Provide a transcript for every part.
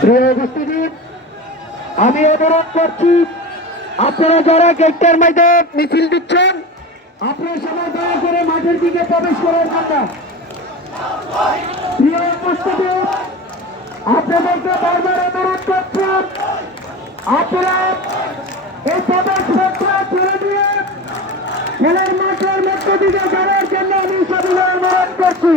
প্রিয় উপস্থিতি, আমি অনুরোধ করছি আপনারা যারা গেটের মধ্যে মিছিল দিচ্ছেন আপনারা সবাই দয়া করে মাঠের দিকে প্রবেশ করার জন্য। প্রিয় উপস্থিতি, আপনাদেরকে বারবার অনুরোধ করছি আপনারা এই প্রবেশ পত্র তুলে দিয়ে খেলার মাঠের মধ্য দিকে যাওয়ার জন্য আমি সবাই অনুরোধ করছি।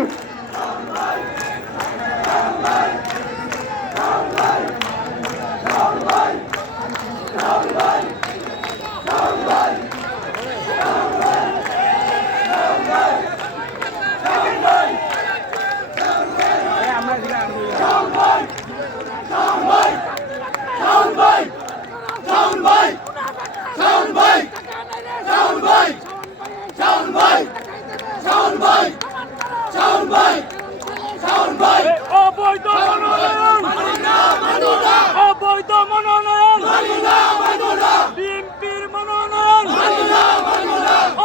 অবৈধ মনোনয়ন, বিএনপির মনোনয়ন,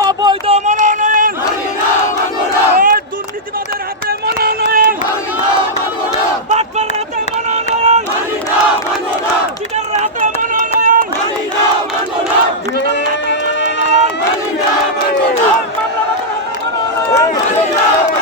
অবৈধ মনোনয়ন, দুর্নীতিবাদের হাতে মনোনয়ন, বাটপার হাতে মনোনয়ন, চিটার হাতে মনোনয়ন, মামলাবাদের হাতে মনোনয়ন।